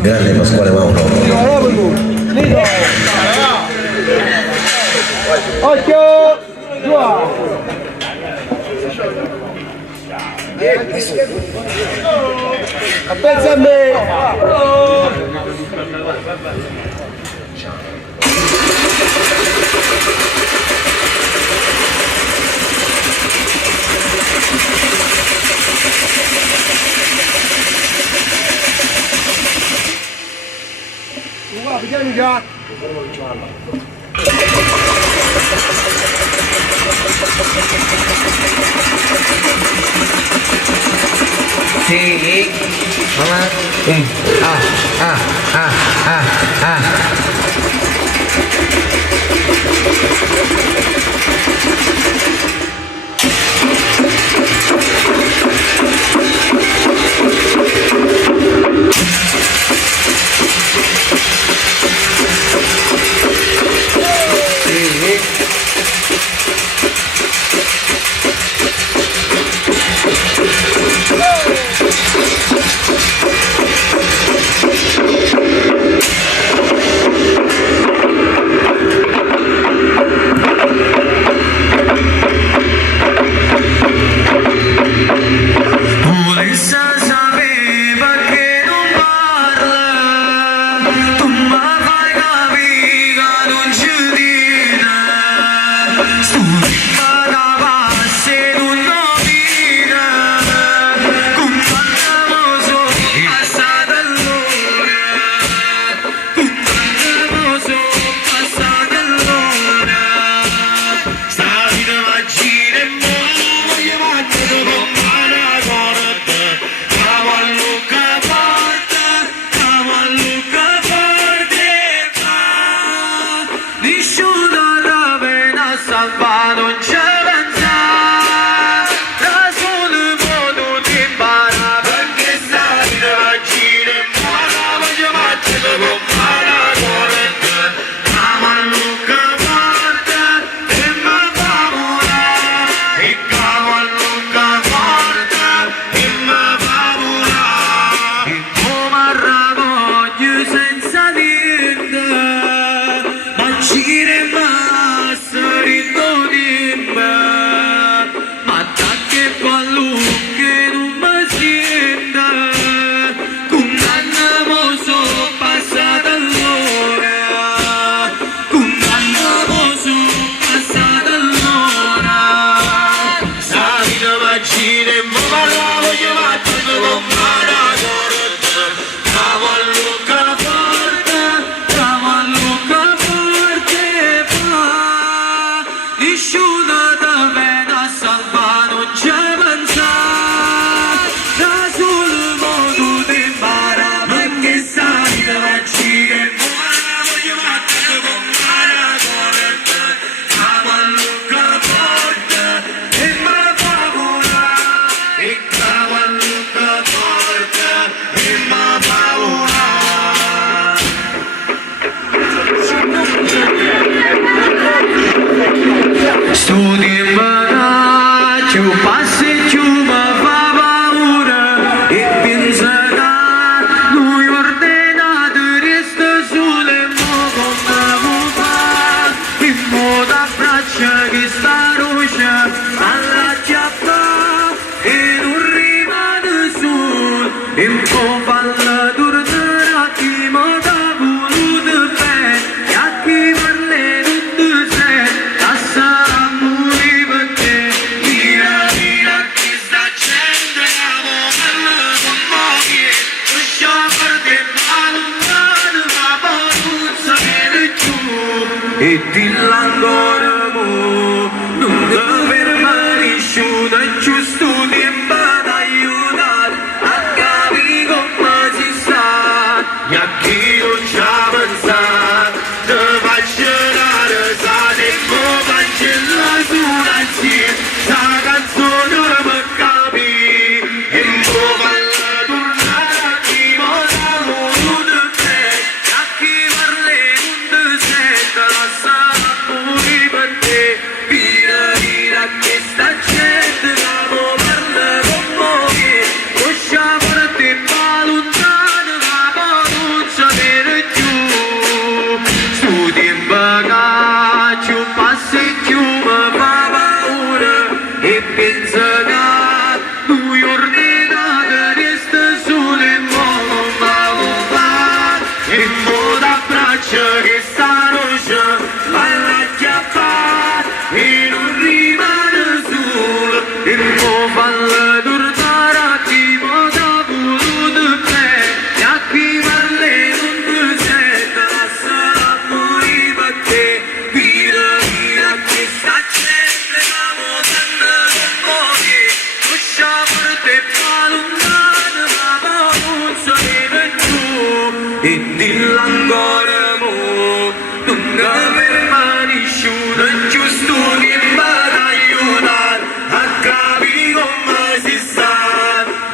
Grande Pasquale Mauro. Occhio! Giù! Pensa a me! Vediamo già! Sì, mamma. E dill'angora mo non ti permanisci da giusto tempo ad aiutare a capire come si sta e a chi non ci ha pensato ti faccio faccia che sta noce balla a chiappare e non rimane solo e mo falla tornare a chi mo t'ha voluto bene e a chi parla non ti sente lascia morire per te vira vira che sta gente la montagna non muore lascia per te lontano ma poi non sapeva più e dillo ancora mo non ti permanisciuto giusto che vada a aiutare a capire come si sta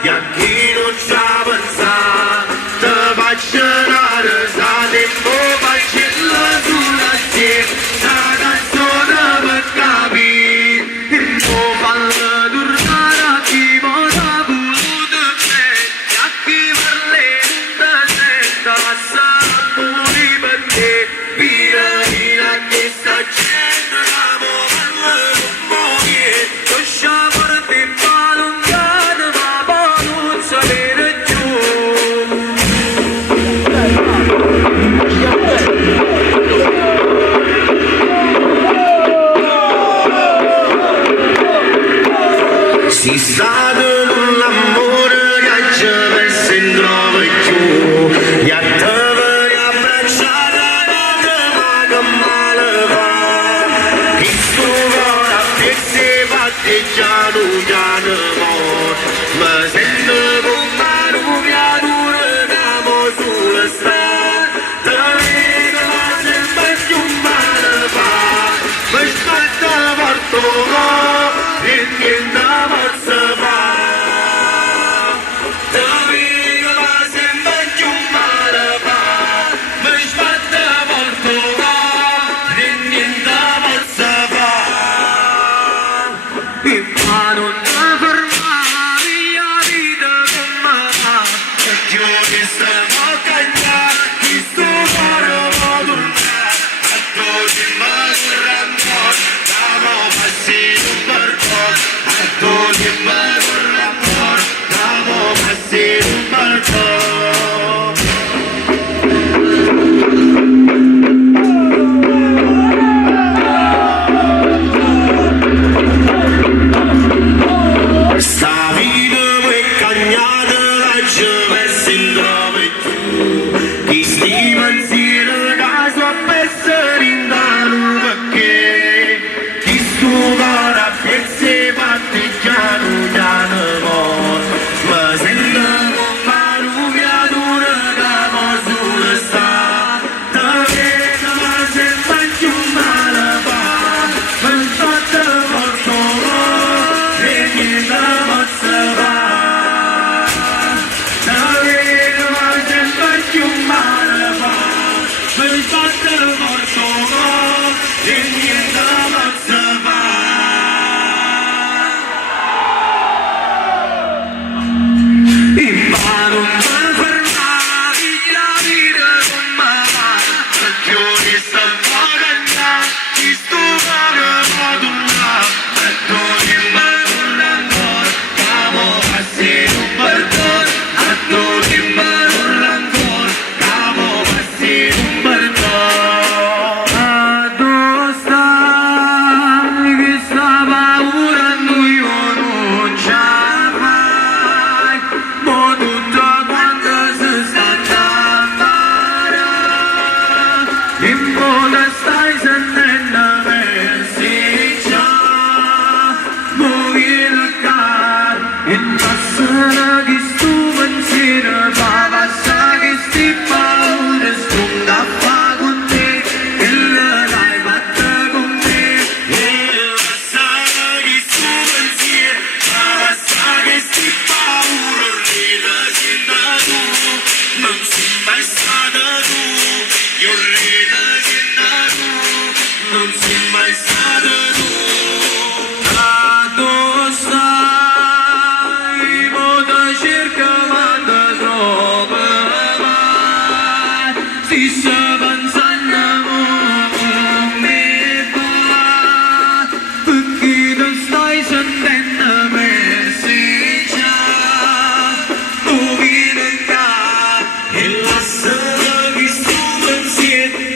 e a chi non ci ha pensato te faccio una risata e poi faccella sulla schiena la canzone per capire e poi falla tornare a chi mo t'ha voluto bene e a chi parla non ti sente lascia morire per te vira vira che sta gente la parla non muore lascia per te lontano ma poi non sapere più si sa con l'amore che ci mette in trova più e a te per abbracciare la te che male fa che sto cuore a te si batte piano piano mi sento come una creatura che mo sulla strada te vedo ma sempre più male fa mi sbatte porto e niente posso fare te vedo ma sempre più male fa mi sbatte porto e niente posso fare e ma non ti fermare via vita come va perché io che stiamo cagnando chi sto cuore vuoi tornare a tutti mi vorremmo siamo passi un percorso a tutti mi vorremmo siamo passi un percorso sta vita è cagnata la ci mette in trova più chi sti pensieri che so essere in danno perché chi sto cuore a pezzi fatti piano piano mi sento come una creatura che mo sulla sta te vedo ma sempre più male fa mi sbatte porto e niente posso fare te vedo ma sempre più male fa mi sbatte porto e niente posso fare e ma non mi fermare via vita come va perché io che stiamo cagnando chi sto cuore vuoi tornare e tu che mi torna ancora siamo passi un percorso e tu che mi torna ancora siamo passi un percorso dove stai che sta paura io non ce la fai mo tutto quanto si sta andando e mo te stai sentendo versi già mo viene caro e passa che sto pensiero fa passa che sti paure spunta a fa con te e l'hai fatta con me e passa che sto pensiero fa passa che sti paure rida senta tu non sei mai stata tu io rida senta tu non sei mai stata tu dove stai mo te cerca ma te trova mai si sta pensando come fa perché te stai sentendo versi già tu vieni qua e lascia che sto pensiero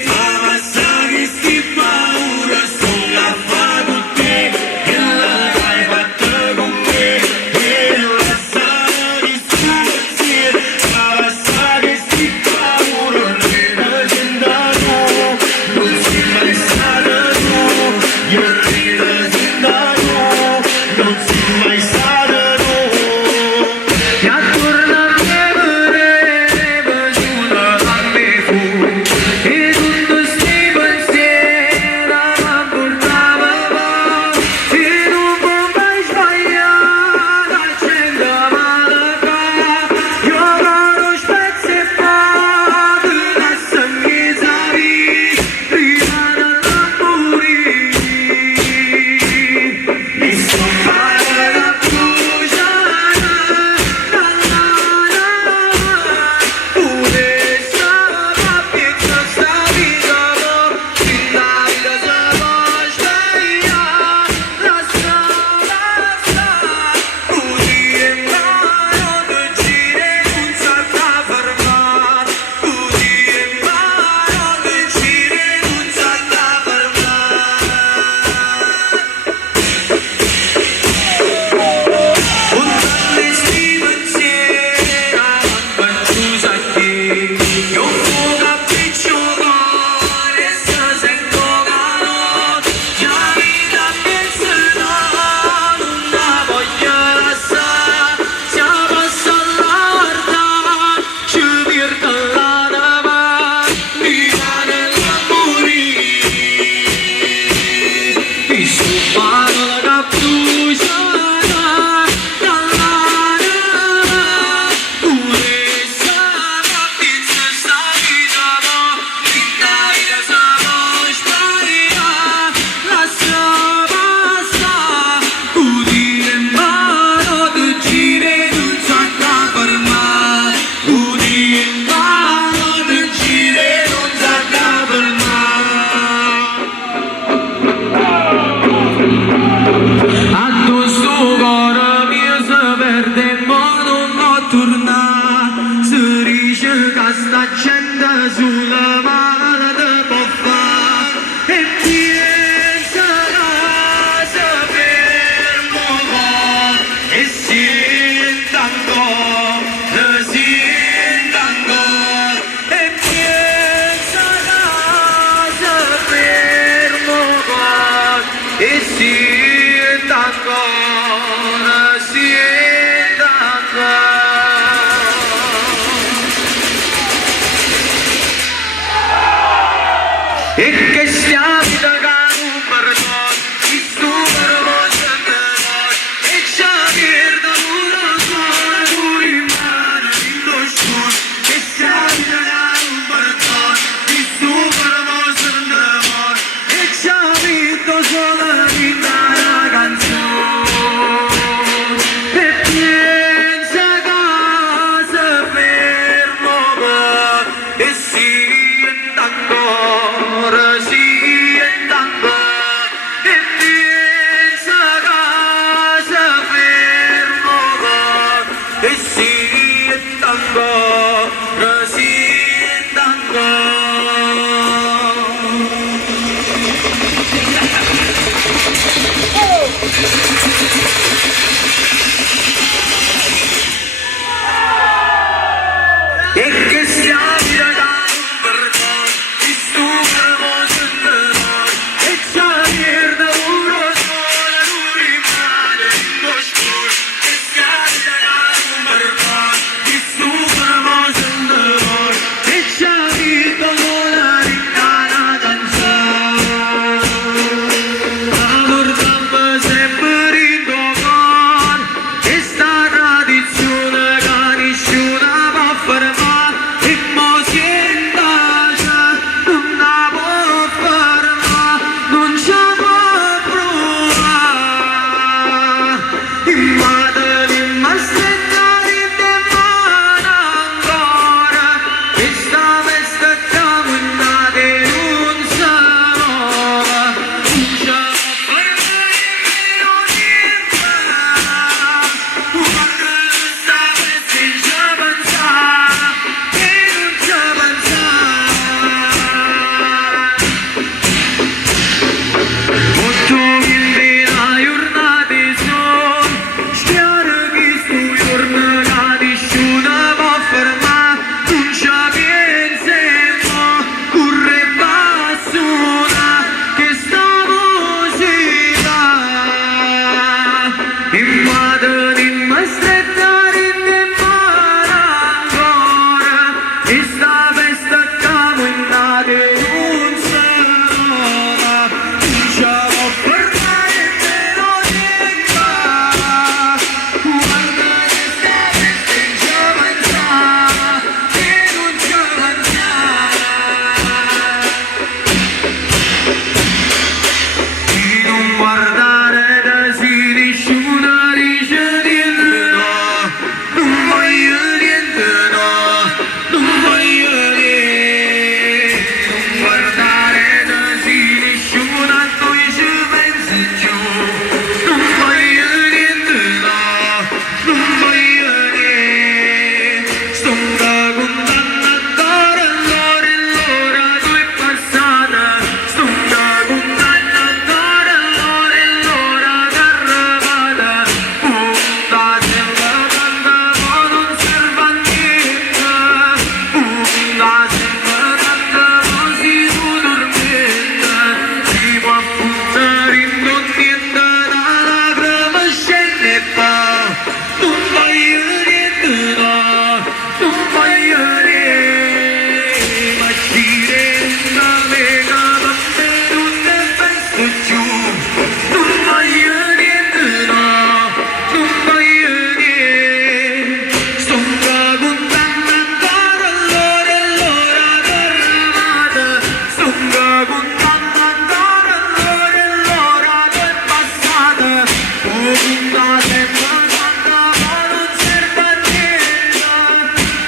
sulla mano te può fare e pensa casa fermo e senta ancora, senta ancora e pensa casa fermo e senta ancora, senta ancora. E che stiamo da caro perdon, il numero voce per noi, e ci avverta una sola rimane in lo scuro. Che stiamo da caro perdon, il numero voce per noi, e ci avverta sola in la canzone. E pensa casa fermo e senta ancora, senta ancora e pensa casa fermo e senta ancora, senta ancora. E che stiamo da un perdono, il numero scenderà, e ci avverta uno solo, lui rimane in lo scuro. E stiamo da un perdono, il numero scenderà, e ci avverta una rincana danzare. Portiamo sempre in domani, questa tradizione che nessuno può fermare, e mo si indacia, non la può fermare, non ci può provare. Immaginimmo strettare in mano ancora, questa festa stiamo andati non si muove, non ci può fermare niente. Guarda questa festa e ci pensare, e non ci pensare. Molto in la giornata sono, stiamo che sto giorno che nessuno può fermare, non ci pensiamo, corre e va suona, che sta musica. Immaginimmo strettare in mano ancora, questa festa stiamo andati non si muove, non ci può fermare meno niente. Guarda questa festa e ci pensare, e non ci pensare. Di non guardare da si nessuno dice niente, no, non voglio niente, no, non voglio niente. Non guardare da si nessuno a noi ci pensa giù, non voglio niente, no, non voglio niente. Sto contando ancora l'ora e l'ora che è passata, sto contando ancora l'ora e l'ora che è arrivata. Punta sempre tanto ma non serve a niente, punta sempre tanto ma si può dormire, si può puntare in niente dalla lacrima scende e va. Non voglio niente, no, non voglio niente, ma ci renda mega per tutte feste giù. Non voglio niente, no, non voglio niente. Sto contando ancora l'ora e l'ora che è arrivata, sto contando ancora l'ora e l'ora che è passata. Punta sempre tanto ma non serve a niente,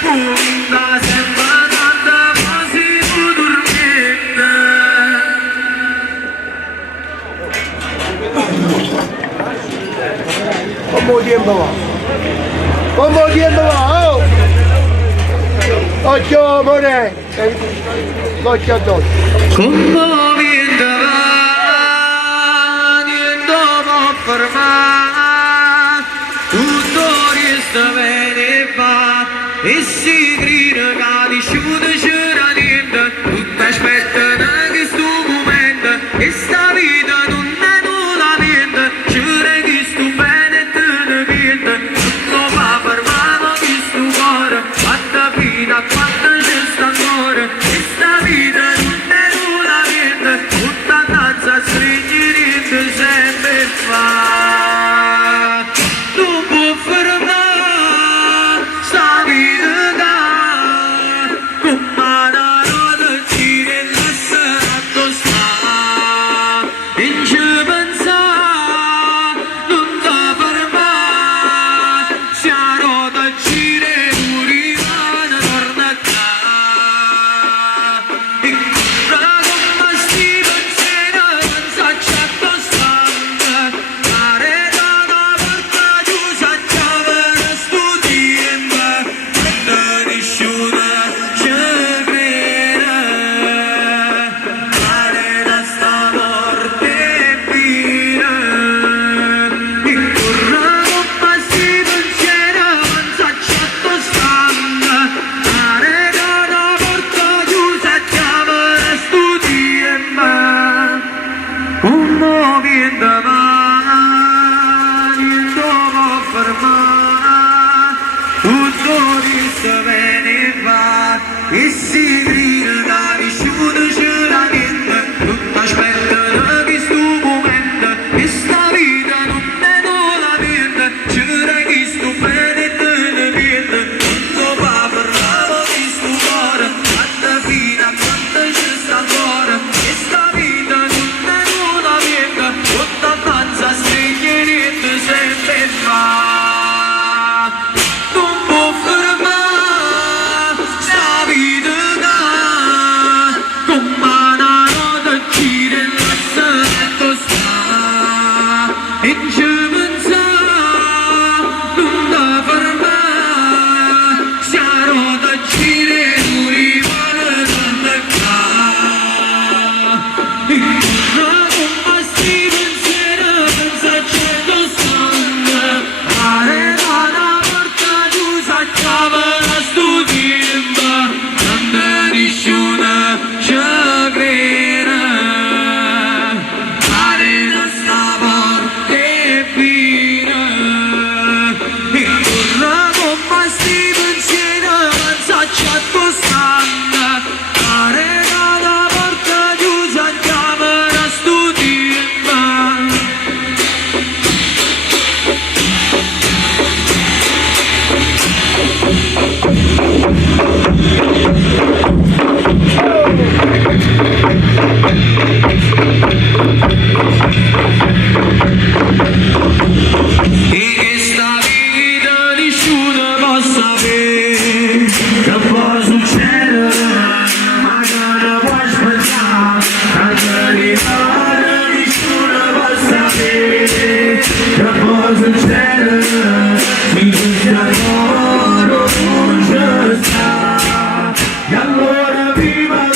punta sempre tanto ma si può dormire. ¿Cómo tiempo va? ¿Cómo tiempo va? ¡Oh! ¡Ocho, more! L'occhio addosso. Come viene niente può fermare, tutto resta bene va, e si grida che disciuta c'era niente, tutto aspettano che sto momento, e sta vita non è nulla niente, c'era che sto bene e te ne viene, non va fermare che sto cuore, fatta fino a quanto c'è sta ancora, e sta vita non è nulla niente, tutta danza stringere sempre fa. Non può fermare sta vita che come una roda gira e lascia addosso. In ci pensare non da fermare, se la roda gira e rimane torna a te. E corra come sti pensieri senza accetto stante, la rete da porta chiusa chiave sto tempo, quando nessuno ci crede, la rete sta morte piena. E corra come sti pensieri senza accetto stante, la rete da porta chiusa chiave sto tempo. Come viene mani, dopo fermare, tutto resta bene va, e si grida da vissuto c'era niente, tutto aspettano che sto momento, e sta vita non è nulla niente, c'era che sto bene e te ne viene, non va parlavo di sto cuore, fatta fino a quanto c'è sta ancora, e sta vita non è nulla niente, tutta danza stringere sempre fa. Non può fermare sta vita che come una roda gira e lascia addosso. E ci pensare non da fermare, se la roda gira e rimane torna a te. E corra come sti pensieri senza accetto stante, la rete da porta chiusa chiave sto tempo, quando nessuno ci crede, la rete sta morte piena. E corra come sti pensieri senza accetto stante, la rete da porta chiusa chiave sto tempo. E questa vita nessuno può sapere che può succedere, ma che non puoi aspettare, tanto rimane nessuno può sapere che può succedere, se questo amore non ci sta. E allora viva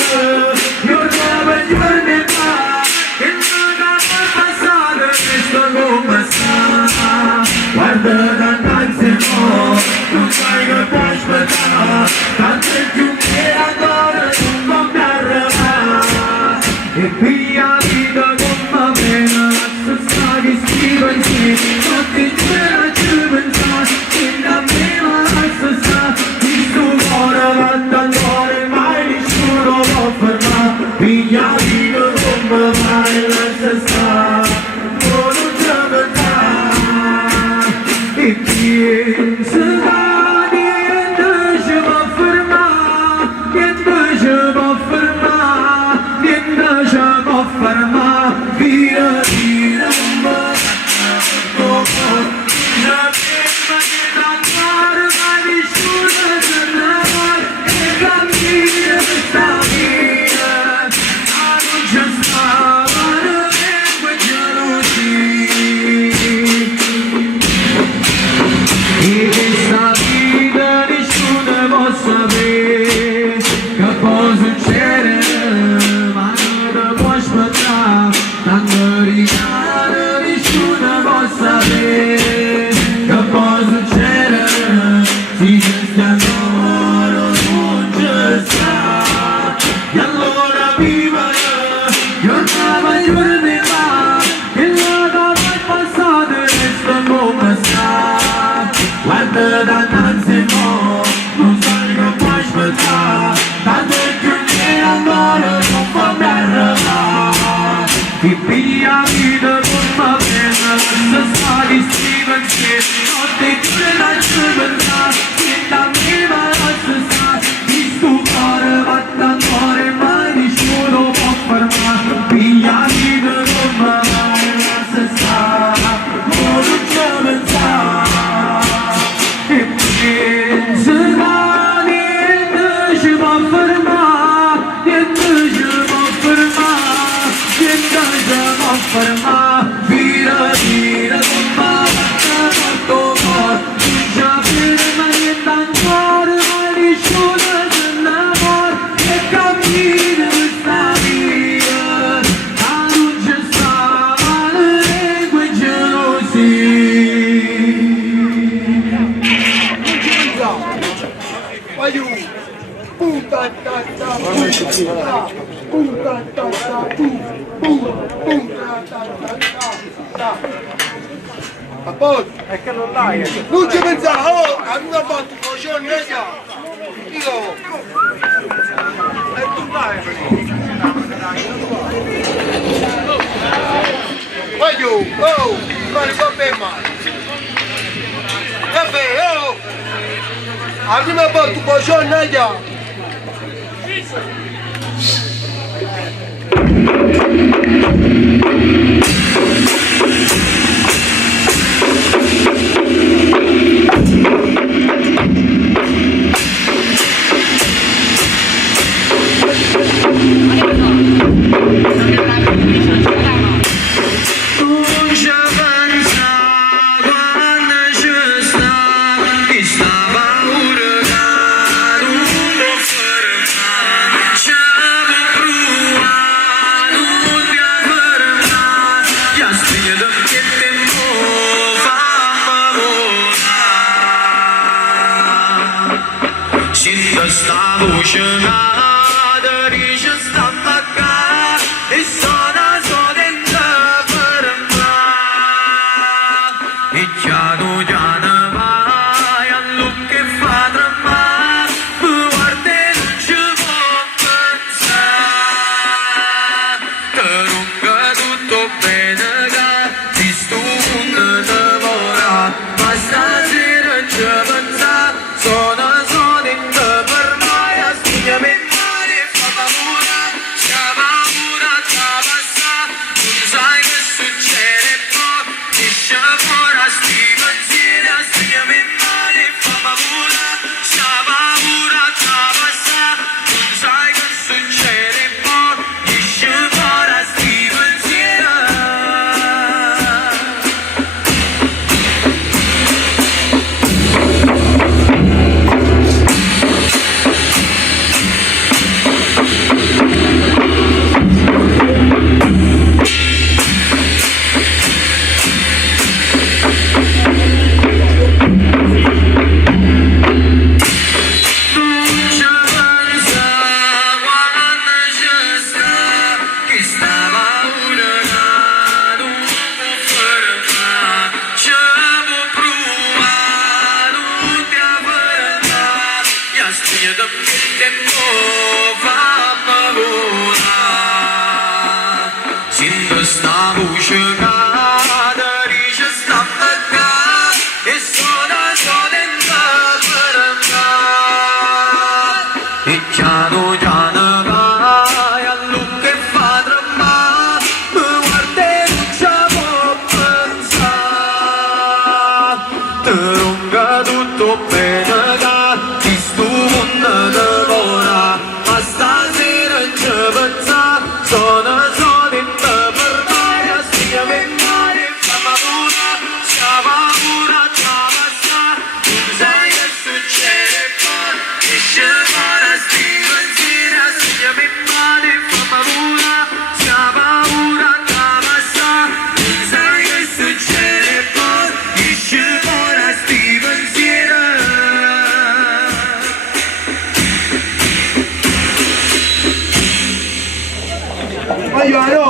giorno per giorno fa, che non ha passato questo come sta. Guarda tant'anzi no, non sai che puoi aspettare, tanto è più che ancora non può più arrivare. E via vita come pena, se sa che sti pensieri, non ti c'era ci pensare, che da me la sa, questo cuore va d'allora mai nessuno può fermare. Via vita come mai la sa, non ci pensare. E pensa che niente ci può fermare, niente ci può fermare, niente ci può fermare. Via vita come e cammina questa vita. E via vita come bene, se sali Steven che notte che la gioventà, che da me va a cessare, di sto cuore vatta cuore, mai nessuno può fermare. Via vita come bene, se sali, come gioventà, e pensa da niente ci può fermare, niente ci può fermare, niente ci può fermare. Vira, vira, come molto cuore, già ferma niente ancora, ma nessuno se l'amore, e cammina questa via, la luce sta male, quei gelosi. Vai giù. Punta ta ta punta ta ta punta ta. A posto. È che non l'hai. Non ci pensare, oh, a una volta faccio già. Io. E tu l'hai. Vai giù, oh, va bene male. Vabbè, oh. A una volta faccio già. Stavo scenando, dice sta mancando, e sono dentro per me. E piano piano vai a look che fa tremare, mi guarda e non ci può pensare. Che non va tutto bene, che ti sto mondo lavora, ma stasera non ci pensa, sono dentro per me. Sia ben male, fa paura, sia paura, sta passando, non sai che succede poi, esce fuori a sti pensieri, sia ben male, fa paura, sia paura, sta passando, non sai che succede poi, esce fuori a sti pensieri. Stavo scenando, dice sta mancando, e sono dentro per me. E piano piano vai a look che fa tremare, mi guarda e non ci può pensare. Te lunga tutto bene, che ti sto mondo lavora, ma stasera non ci pensa, sono dentro per me. Sia ben male, fa paura, sia paura, sta passando, non sai che succede poi, esce fuori a sti pensieri. Sia ben male, fa paura, sia paura, sta passando, non sai che succede poi, esce fuori a sti pensieri. Vai giù, no.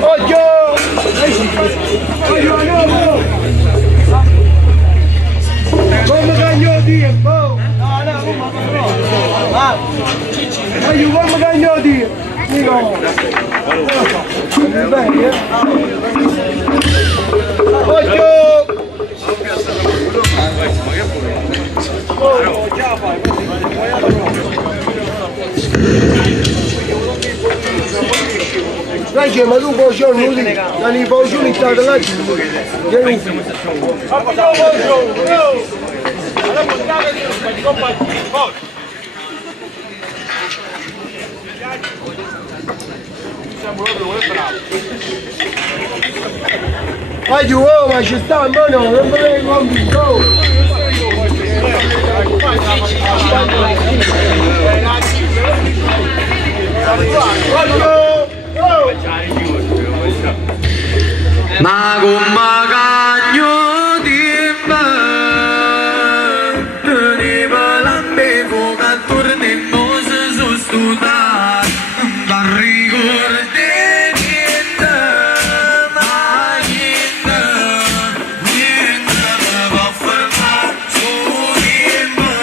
Occhio! c'è, ma tu poi c'è un lì, da lì poi c'è un stato là, che non fi. Ma giù, ma ci sta, ma no, non me ne convinco. Ma con magagno di me teneva lambe fuoca tornemmo se sostunar da ricordare niente ma niente me va a fermare su di me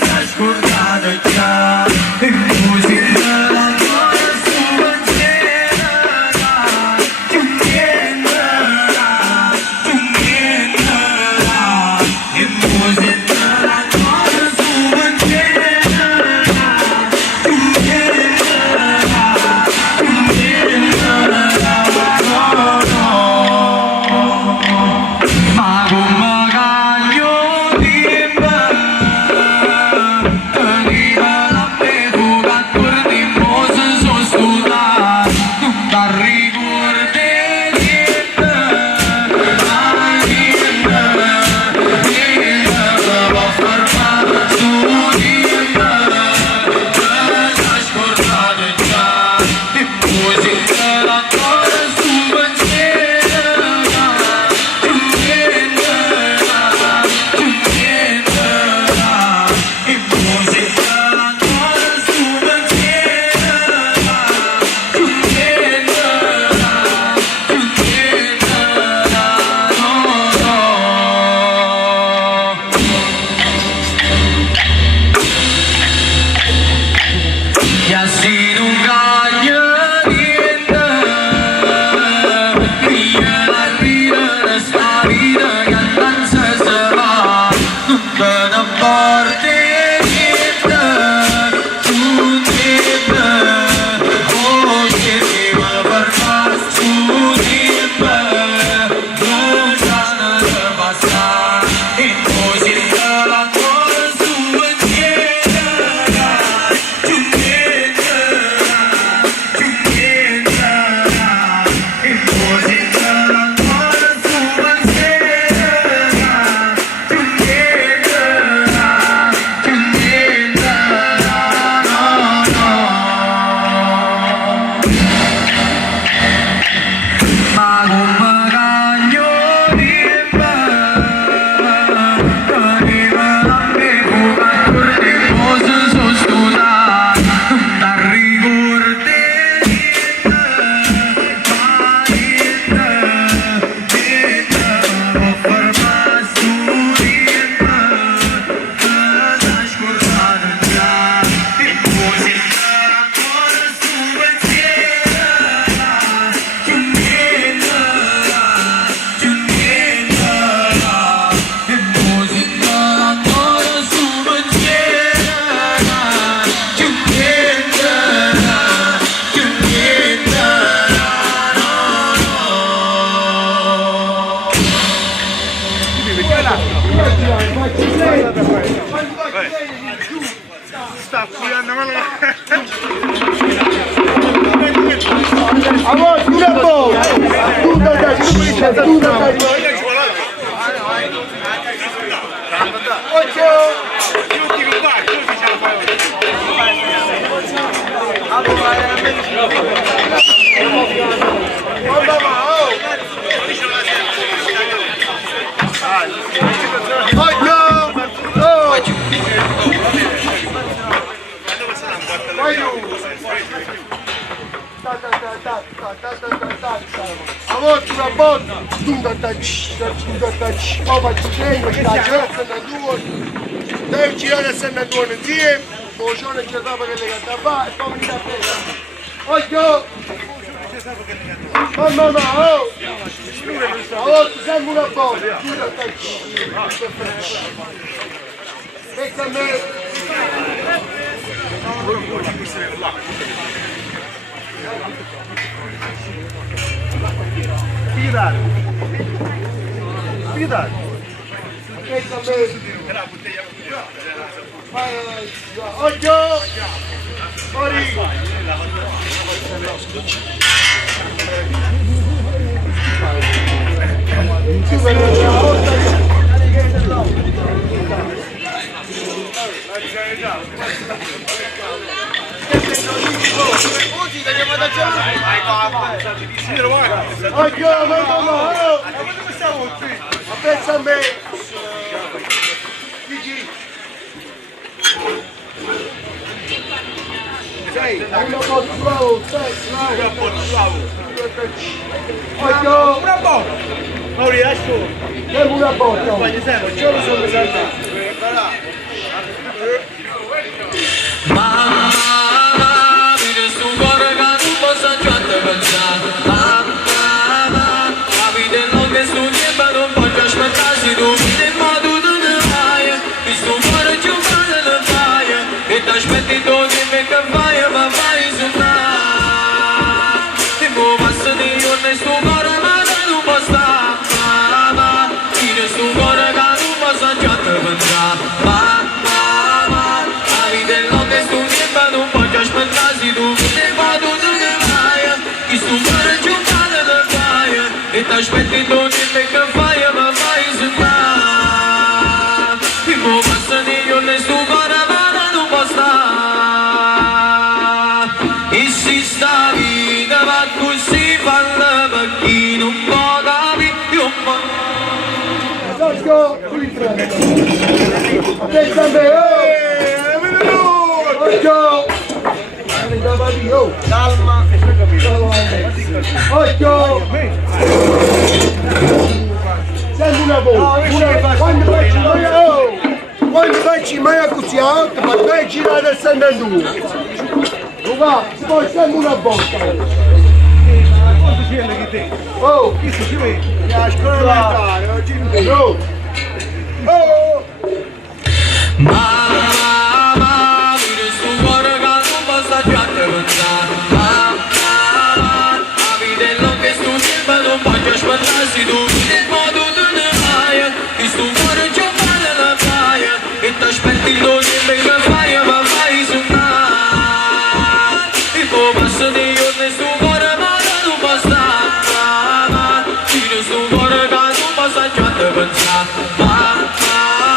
si è scordato già e così la tua sua Sta affidando mano. Amore, tu da po'! Tu da ciccia, tu da ciccia! Amor, tu la botta, tu da taci, papa ci tengo, ci da girare a due, devi girare a due insieme, poi c'è una giornata che le canta fa e poi venire a prendere. Oggio! Mamma, oh! Amor, tu sei una botta, tu da taci. Pensa a me. Occhio! Fuori! Occhio, vado! Pensa a me! Gigi! Uno po' bravo, occhio! Una botta! Mauri, lascio! Diamo una botta! Sbagli sempre, ce lo sono saltato! Mama, vine su gorga, nu pot să joacă vânța. Mama, la vide lunghe su nieba, nu pot să-și mătați, nu vine modul în aia. Mi su goră ciucată în faia, e tași pe tito de mecă faia, mă vai zuna. Timpo pasă de iorne su goră, mă nu pot sta. Mama, vine su gorga, nu pot să joacă vânța. E t'aspetti dove me che fai ma vai zuna. Primo passa di io ne sto gara ma non basta. E si sta vita va così parla ma chi non può capire un po'. Occhio! Pensa a me! Occhio! Calma! Occhio! Senti una voce! Quando facci mai a così alto, ma vai a girare sempre a due! Va, poi senti una botta! Quanto ci viene che te? Oh! Chi si vede? La scuola elementare, oggi mi vedo! Oh! Mama, vine su gorga, nu pot să joacă vânța. Mama, la vide lunghe su nieba, nu pot să-și mătați, nu vine modul în aia. Mi su goră ciucată în faia, e t'aspetti dove me che fai ma vai zuna. Timpo passa di giorni su gorga, ma non pot sta. Mama, vine su gorga, nu pot să joacă vânța. Mama,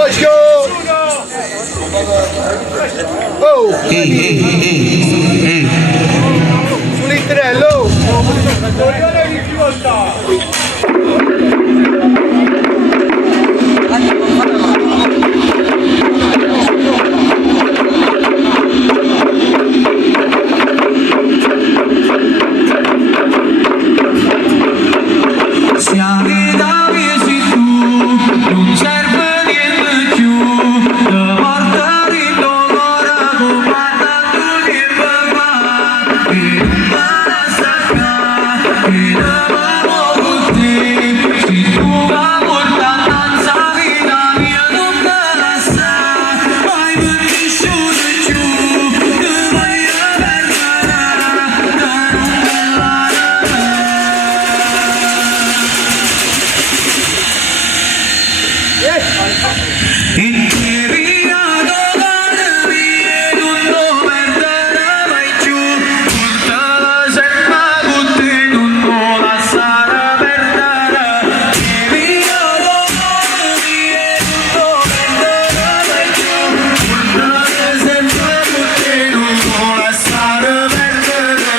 Let's go! Oh! Sulitterello! Se arrivavi tu, non serve niente più, la morte di dolore comandando di papà, e non para sacar, e non amo tutti, si tu va portanza vita mia non me la sa, mai per nessuno più, che vai a perdere, da non Interior dolormi e non lo perderà mai più, portala sempre con te, non lo lasciare perdere. Interior dolormi e non lo perderà mai più, portala sempre con te, non lo lasciare perdere.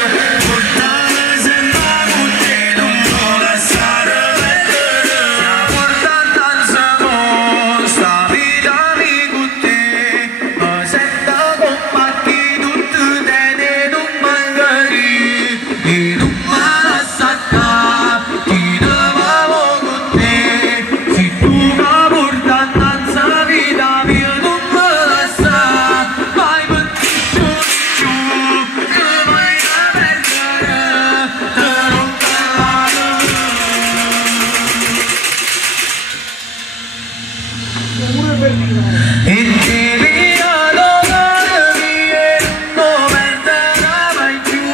Portala sempre con te, non lo lasciare perdere. Porta danza sta vita mi con te, ma senta combatti tutto bene non magari, e non me la sacca, ti davamo con te, se tu mi porta danza vita mia non me la sa, mai per nessuno più, che vai a perdere, te non parlare. E ti dolormi e non perderà mai più,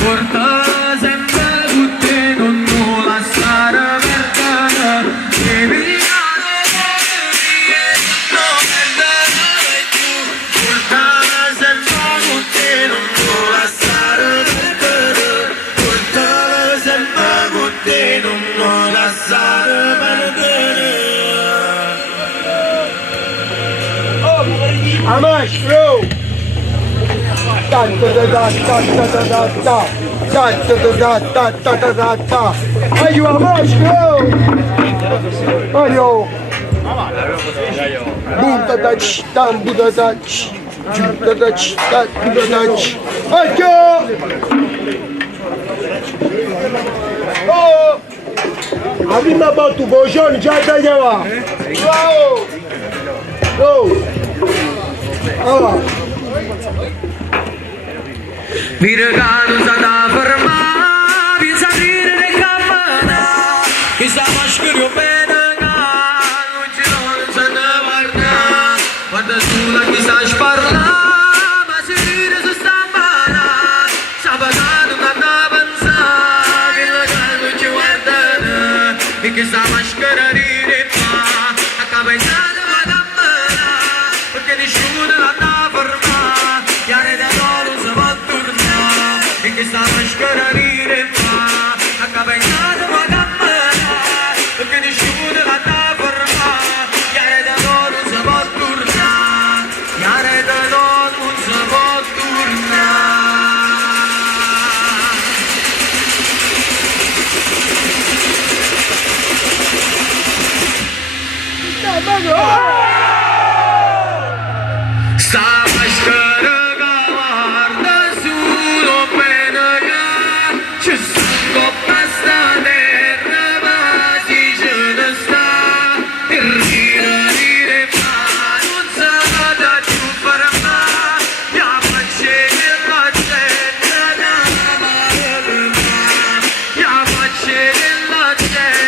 portala sempre con te, non lo lasciare perdere. E ti dolormi e non perderà mai più, portala sempre con te, non lo lasciare perdere. Portala sempre con te, non lo lasciare perdere. Amash, bro! Da da da da da da da da da da da da da da da da. Are you Amash, bro? Are you? Boom da da ch, dam bu da da ch, ju da da ch, da bu da da ch. Let's go! Oh! Abima batu bojon jada jawa. Wow! Oh! Oh! Virgano sada ferma, bisa dire de camana, isa mashkuru pedanga, uchiron sana varna, vada sula kisa sparla, basire su stambana, sabagano nanda bansa, virgano chuardana, ikisa mashkara dire pa, akabena vadamana, perché nessuno nanda ferma, chiare da loro se va torna, e che sta mascara rire fa, accabagnata ma cammana, perché nessuno nanda ferma, chiare da loro se va torna, chiare da loro se va torna. Sta mascara guarda solo penega, ci sono basta terra ma si ce ne sta, e rire ma non sa da più ferma, ya facce la gente da ma, ya facce la gente